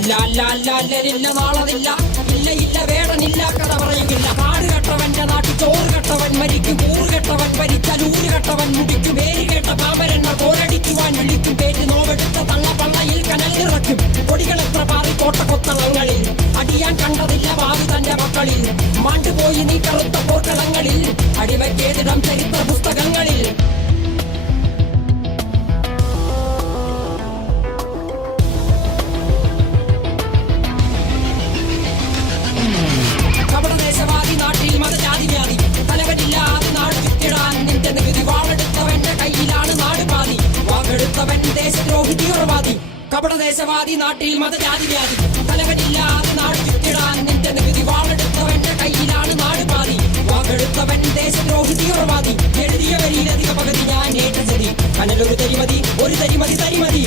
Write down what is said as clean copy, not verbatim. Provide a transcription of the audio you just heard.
അല്ല അല്ല അല്ല അല്ലരില്ല നാളതില്ല, ഇല്ല ഇല്ല വേടനില്ല കഥ പറയുകില്ല. കാട് കെട്ടവന്റെ നാട്ടിൽ ചോറ് കെട്ടവൻ മരിക്കും, കൂറ് കെട്ടവൻ ഭരിച്ചാൽ ഊര് കെട്ടവൻ മുടിക്കും. പേര് കേട്ട പാമ്പരെണ്ണ പോരടിക്കുവാൻ വിളിക്കും, പേറ്റ് നോവെടുത്ത തള്ളപ്പള്ളയിൽ കനൽ നിറയ്ക്കും. കൊടികളെത്ര പാറി കോട്ട കൊത്തളങ്ങളിൽ അടിയാൻ കണ്ടതില്ല ഭാവി തന്റെ മക്കളിൽ. മാണ്ടുപോയി നീ കറുത്ത പോർക്കളങ്ങളിൽ അടിവയ്ക്കേതിടം ചരിത്ര പുസ്തകങ്ങളിൽ. കപടദേശവാദി നാട്ടിൽ മതജാതി വ്യാധി, തലവനില്ലാതെ നാട് ചുറ്റിടാൻ നിന്റെ നികുതി. വാളെടുത്തവന്റെ കയ്യിലാണ് നാട് പാതി, വാക്കെടുത്തവൻ ദേശദ്രോഹി തീവ്രവാദി. കപടദേശവാദി നാട്ടിൽ മതജാതി വ്യാധി, തലവനില്ലാതെ നാട് ചുറ്റിടാൻ നിന്റെ നികുതി. വാളെടുത്തവന്റെ കയ്യിലാണ് നാട് പാതി, വാക്കെടുത്തവൻ ദേശദ്രോഹി തീവ്രവാദി. എഴുതിയ വരിയിലധിക പകുതി ഞാൻ ഏറ്റ ചതി, കനലൊരു തരിമതി ഒരു തരിമതി തരിമതി.